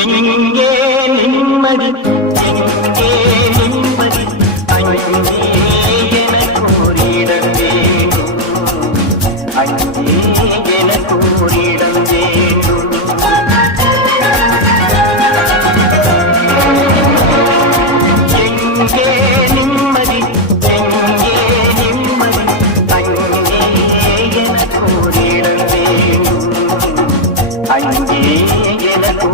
எங்கே நிம்மதி எங்கே நிம்மதி அங்கே எனக்கு ஒரு இடம் வேண்டும் அங்கே எனக்கு ஒரு இடம் வேண்டும் எங்கே நிம்மதி எங்கே நிம்மதி அங்கே எனக்கு ஒரு இடம் வேண்டும் அங்கே எனக்கு